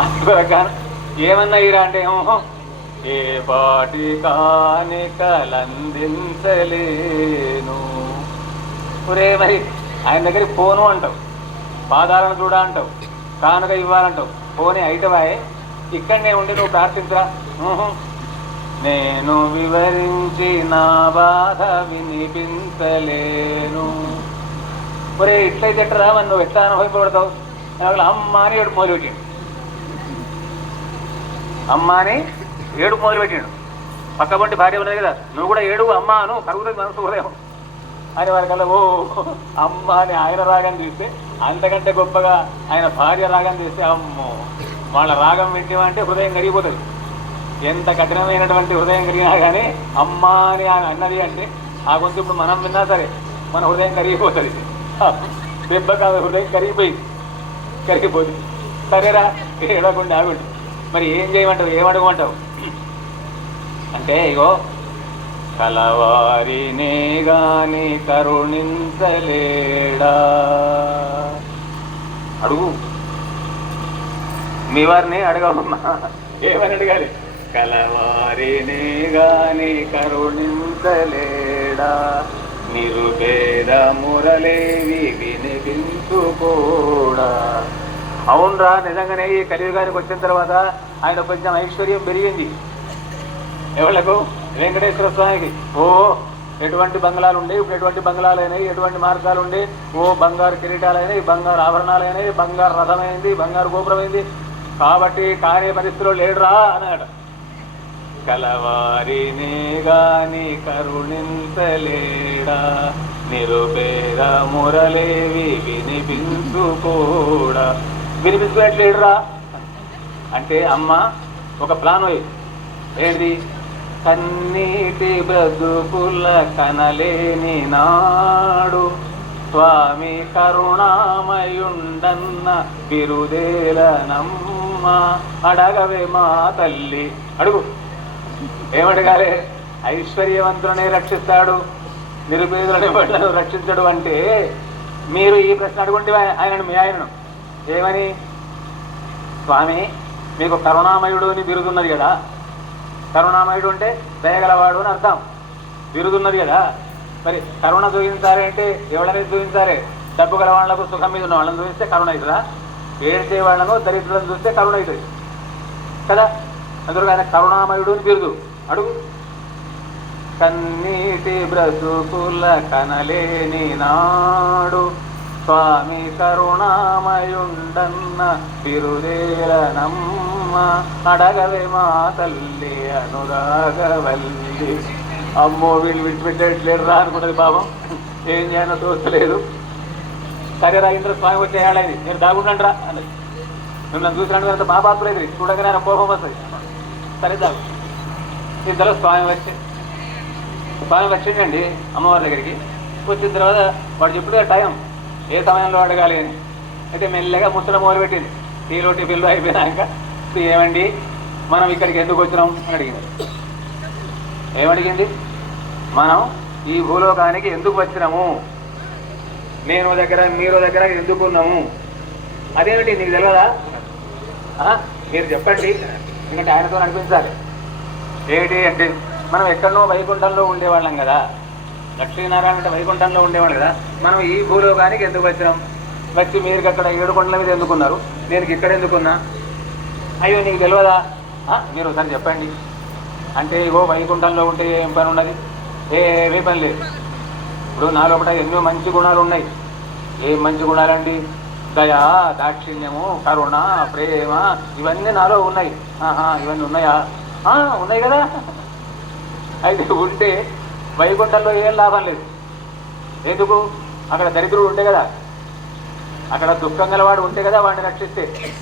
అందుకొరక ఏమన్నా ఇరా అంటే ఏమో ఏ పాటి కాని కలందించలేను ఒరే మరి ఆయన దగ్గరికి ఫోను అంటావు. పాదాలను చూడ అంటావు. కానుక ఇవ్వాలంటావు. పోనీ అయితవాయే ఇక్కడనే ఉండి నువ్వు ప్రార్థించరా. నేను వివరించి నా బాధ వినిపించలేను. ఒరే ఇట్లయితే ఎట్లా నువ్వు ఎట్లా అనుభవపడతావు? అమ్మ అని ఏడు మొదలుపెట్టిండు అమ్మ అని ఏడు మొదలుపెట్టిండు పక్క వంటి భార్య ఉన్నది కదా నువ్వు కూడా ఏడు అమ్మ అను కరుగుతుంది మనసు హృదయం అని వారికల్లా ఓ అమ్మ అని ఆయన రాగం తీస్తే అంతకంటే గొప్పగా ఆయన భార్య రాగం తీస్తే అమ్మో వాళ్ళ రాగం వింటేమంటే హృదయం కరిగిపోతుంది. ఎంత కఠినమైనటువంటి హృదయం కలిగినా కానీ అమ్మ అని ఆయన అన్నది అంటే ఆ గొంతు ఇప్పుడు మనం విన్నా సరే మన హృదయం కరిగిపోతుంది. దెబ్బ కాదు హృదయం కరిగిపోయింది. కరిగిపోతుంది. సరేరా ఏడకుండా ఆగుండు. మరి ఏం చేయమంటావు? ఏమడగమంటావు అంటే ఇగో కలవారినే గాని కరుణించలేడా? అడుగు. మీ వారిని అడగమ్మా ఏమని అడగాలి? కలవారినే గాని కరుణించలేడా? నిరుపేద మురలేవి వినిపించుకోడా? అవునరా నిజంగానే ఈ కలియుగానికి వచ్చిన తర్వాత ఆయన కొంచెం ఐశ్వర్యం పెరిగింది. ఎవళ్ళకు? వెంకటేశ్వర స్వామికి. ఓ ఎటువంటి బంగ్లాలు ఉండే? ఇప్పుడు ఎటువంటి బంగ్లాలు అయినాయి ఎటువంటి మార్గాలు ఉండే? ఓ బంగారు కిరీటాలు అయినాయి బంగారు ఆభరణాలు అయినాయి బంగారు రథమైంది బంగారు గోపురమైంది. కాబట్టి కార్య పరిస్థితిలో లేడురా అన్నాడు. కలవారినే గాని కరుణించలేడా? నిరుపేద మురలేవి వినిపించుకోడా? వినిపించుకోవట్లేడురా అంటే అమ్మ ఒక ప్లాన్ పోయి ఏంటి? కన్నీటి బ్రతుకుల కనలేని నాడు స్వామి కరుణామయుండన్న బిరుదేలనమ్మ. అడగవే మా తల్లి. అడుగు. ఏమడగాలి? ఐశ్వర్యవంతులనే రక్షిస్తాడు. నిరుపేదలనే వాళ్ళను రక్షించడు అంటే మీరు ఈ ప్రశ్న అడుగుంటే ఆయనను మీ ఆయనను. ఏమని? స్వామి మీకు కరుణామయుడు అని బిరుదున్నది కదా? కరుణామయుడు అంటే దయగలవాడు అని అర్థం. బిరుదున్నది కదా? మరి కరుణ చూపించాలి అంటే ఎవరైనా చూపించాలి డబ్బు గల వాళ్ళకు సుఖం మీద ఉన్న వాళ్ళని చూపిస్తే కరుణ అవుతుందా ఏడ్చే వాళ్ళను దరిద్రులను చూస్తే కరుణ అవుతుంది కదా? అందులో ఆయన కరుణామయుడు అని బిరుదు. అడుగు. కన్నీటి బ్రతుకుల కనలేని నాడు స్వామి కరుణామయుండన్న తిరుదేలనమ్మ అడగవే మా తల్లి అనురాగవల్లి. అమ్మో వీళ్ళు విడిచిపెట్టట్లేరు రా అనుకున్నది పాపం. ఏం చేయాలో చూస్తలేదు సరే రా ఇంద్ర స్వామి వచ్చే ఏడాది. నేను దాగుండండి రా అన్నది. నువ్వు నన్ను చూసినట్టు అంత మా బాధ లేదు. చూడగానే కోపం వస్తుంది. సరే దాగు. ఇద్దరు స్వామి వచ్చి స్వామి వచ్చిండండి అమ్మవారి దగ్గరికి. వచ్చిన తర్వాత వాడు చెప్పుడు టైం. ఏ సమయంలో అడగాలి? అయితే మెల్లగా ముచ్చట మొదలుపెట్టింది. టీలో టిఫిన్లు అయిపోయినాక ఏమండి మనం ఇక్కడికి ఎందుకు వచ్చినాం? అని అడిగింది. ఏమడిగింది? మనం ఈ భూలోకానికి ఎందుకు వచ్చినాము? నేను దగ్గర మీరు దగ్గర ఎందుకు ఉన్నాము? అదేమిటి నీకు తెలియదా మీరు చెప్పండి. ఎందుకంటే ఆయనతో అనిపించాలి. ఏమిటి అంటే మనం ఎక్కడనో వైకుంఠంలో ఉండేవాళ్ళం కదా. లక్ష్మీనారాయణ అంటే వైకుంఠంలో ఉండేవాడు కదా. మనం ఈ భూలోకానికి ఎందుకు వచ్చినాం? వచ్చి మీరు అక్కడ ఏడు కొండల మీద ఎందుకున్నారు నేను ఇక్కడ ఎందుకున్నా అయ్యో నీకు తెలియదా? మీరు ఒకసారి చెప్పండి. అంటే ఇగో వైకుంఠంలో ఉంటే ఏం పని ఉన్నది? ఏమీ పని లేదు. ఇప్పుడు నాలో ఒకట ఎన్నో మంచి గుణాలు ఉన్నాయి. ఏం మంచి గుణాలండి? దయ దాక్షిణ్యము కరుణ ప్రేమ ఇవన్నీ నాలో ఉన్నాయి. ఇవన్నీ ఉన్నాయా? ఉన్నాయి కదా. అయితే ఉంటే వైకుంఠంలో ఏం లాభం లేదు. ఎందుకు? అక్కడ దరిద్రుడు ఉంటే కదా. అక్కడ దుఃఖం గలవాడు ఉంటే కదా వాడిని రక్షిస్తే.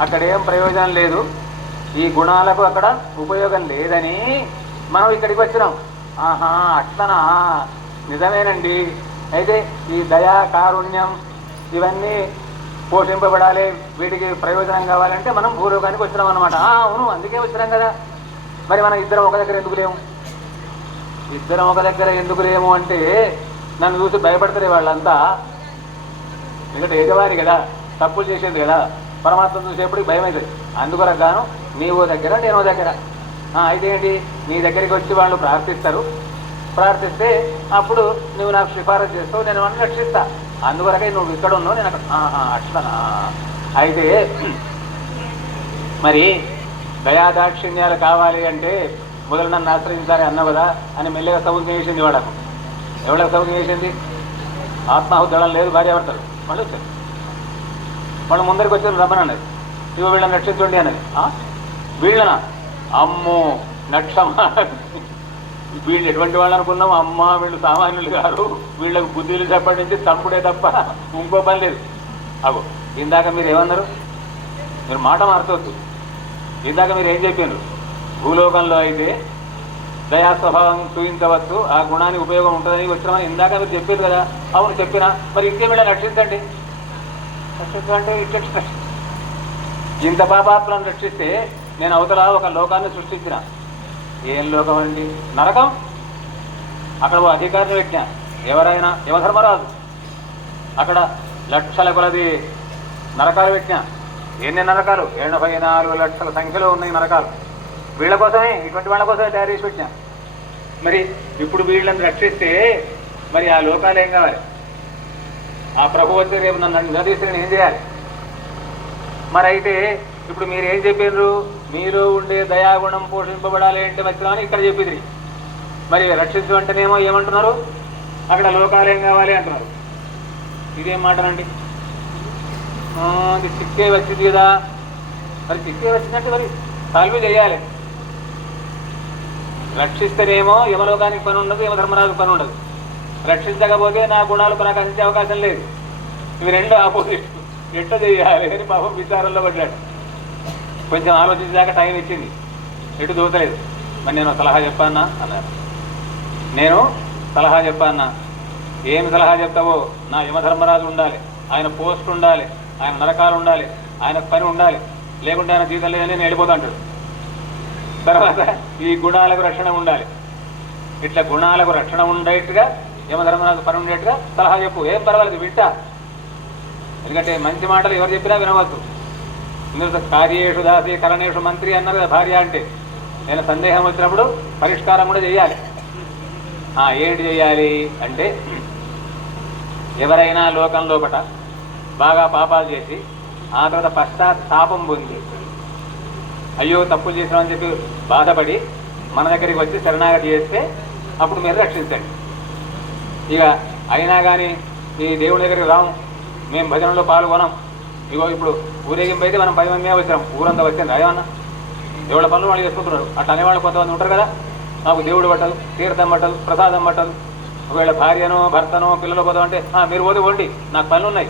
అక్కడ ఏం ప్రయోజనం లేదు. ఈ గుణాలకు అక్కడ ఉపయోగం లేదని మనం ఇక్కడికి వచ్చినాం. ఆహా అట్లనా? నిజమేనండి. అయితే ఈ దయా కారుణ్యం ఇవన్నీ పోషింపబడాలి. వీటికి ప్రయోజనం కావాలంటే మనం భూలోకానికి వచ్చినాం అనమాట అవును అందుకే వచ్చినాం కదా. మరి మనం ఇద్దరం ఒక దగ్గర ఎందుకు లేము? ఇద్దరం ఒక దగ్గర ఎందుకు లేము అంటే నన్ను చూసి భయపడతారే వాళ్ళంతా. ఎందుకంటే ఎగవారి కదా తప్పులు చేసేది కదా. పరమాత్మ చూసేప్పుడు భయం అవుతుంది అందుకొరకు గాను నీవో దగ్గర నేనో దగ్గర. అయితే ఏంటి? నీ దగ్గరికి వచ్చి వాళ్ళు ప్రార్థిస్తారు. ప్రార్థిస్తే అప్పుడు నువ్వు నాకు సిఫారసు చేస్తావు నేను వాళ్ళని రక్షిస్తా. అందువరకే నువ్వు ఇక్కడ ఉన్నావు నేను అక్కడ అట్లనా? అయితే మరి దయాదాక్షిణ్యాలు కావాలి అంటే మొదలు నన్ను ఆశ్రయించాలని అన్నావు కదా అని మెల్లగా సౌజ్ఞ చేసింది వాడకు. ఎవరికి సౌజ్ఞ వేసింది ఆత్మాహుద్దడం లేదు భార్యాభర్తలు. వాళ్ళు వచ్చారు. వాళ్ళు ముందరికి వచ్చారు రమ్మనన్నది ఇవి వీళ్ళని రక్షించండి అన్నది. వీళ్ళన వీళ్ళనా? అమ్మో నక్షమా. వీళ్ళు ఎటువంటి వాళ్ళు అనుకున్నాం? అమ్మ వీళ్ళు సామాన్యులు కాదు వీళ్ళకు బుద్ధిలు చెప్పటి నుంచి తప్ప ఇంకో పని లేదు. అగో ఇందాక మీరు ఏమన్నారు? మీరు మాట మార్చవద్దు ఇందాక మీరు ఏం చెప్పారు భూలోకంలో అయితే దయా స్వభావం చూపించవచ్చు. ఆ గుణానికి ఉపయోగం ఉంటుందని వచ్చినామని ఇందాక మీరు చెప్పారు కదా. అవును చెప్పినా. మరి ఇంకేం వీళ్ళని రక్షించండి. రక్షించమంటే ఇట్లా ఇంత పాపాత్మలను రక్షిస్తే నేను అవతల ఒక లోకాన్ని సృష్టించిన. ఏం లోకం అండి? నరకం. అక్కడ ఓ అధికారిని పెట్టిన. ఎవరైనా? యమధర్మరాజు. అక్కడ లక్షల కొలది నరకాలు పెట్టిన. ఎన్ని నరకాలు? ఎనభై నాలుగు లక్షల సంఖ్యలో ఉన్నాయి నరకాలు. వీళ్ళ కోసమే ఇటువంటి వాళ్ళ కోసమే తయారు చేసి పెట్టినా. మరి ఇప్పుడు వీళ్ళని రక్షిస్తే మరి ఆ లోకాలు ఏం కావాలి? ఆ ప్రభు వచ్చి రేపు నన్ను నిలదీస్తే నేను ఏం చేయాలి? మరి అయితే ఇప్పుడు మీరు ఏం చెప్పారు మీరు ఉండే దయాగుణం పోషింపబడాలి అంటే వచ్చినామని ఇక్కడ చెప్పిద్రి మరి రక్షించు అంటేనేమో ఏమంటున్నారు? అక్కడ లోకాలు ఏం కావాలి అంటున్నారు. ఇదేం మాటనండి అది చిక్కే వచ్చింది కదా. మరి చిక్కే వచ్చిందంటే మరి సాల్వ్ చేయాలి. రక్షిస్తేనేమో యమలోకానికి పని ఉండదు యమధర్మరాజు పని ఉండదు. రక్షించకపోతే నా గుణాలు ప్రకాశించే అవకాశం లేదు. ఇవి రెండు ఆపోజిట్ ఎట్ట చేయాలి అని పాపం విచారంలో పడ్డాడు. కొంచెం ఆలోచించాక టైం ఇచ్చింది. ఎటు దూతలేదు మరి నేను సలహా చెప్పానా? అన్నారు నేను సలహా చెప్పానా? ఏమి సలహా చెప్తావో? నా యమధర్మరాజు ఉండాలి. ఆయన పోస్ట్ ఉండాలి. ఆయన నరకాలు ఉండాలి. ఆయన పని ఉండాలి. లేకుంటే ఆయన జీవితం లేదని నేను వెళ్ళిపోతా అంటాడు. తర్వాత ఈ గుణాలకు రక్షణ ఉండాలి. ఇట్లా గుణాలకు రక్షణ ఉండేట్టుగా యమధర్మరాజు పని ఉండేట్టుగా సలహా చెప్పు. ఏం పర్వాలేదు వింటా. ఎందుకంటే మంచి మాటలు ఎవరు చెప్పినా వినవద్దు. ఇందులో కార్యేషు దాసి కరణేషు మంత్రి అన్నారు కదా భార్య అంటే. నేను సందేహం వచ్చినప్పుడు పరిష్కారం కూడా చేయాలి ఆ, ఏంటి చేయాలి అంటే ఎవరైనా లోకం లోపట బాగా పాపాలు చేసి ఆ తర్వాత పశ్చాత్తాపం పొంది అయ్యో తప్పులు చేసినామని చెప్పి బాధపడి మన దగ్గరికి వచ్చి శరణాగతి చేస్తే అప్పుడు మీరు రక్షించండి. ఇక అయినా కానీ ఈ దేవుడి దగ్గరికి రాము. మేము భజనలో పాల్గొనం. ఇగో ఇప్పుడు ఊరేగింపు అయితే మనం పది మంది వచ్చినాం ఊరంతా వచ్చింది? ఏమన్నా? దేవుళ్ళ పనులు వాళ్ళు చేసుకుంటున్నారు. అట్లా అనేవాళ్ళు కొంతమంది ఉంటారు కదా. నాకు దేవుడు బట్టలు తీర్థం బట్టలు ప్రసాదం బట్టలు. ఒకవేళ భార్యనో భర్తనో పిల్లలు పోదాం అంటే మీరు పోతే వండి నాకు పనులు ఉన్నాయి.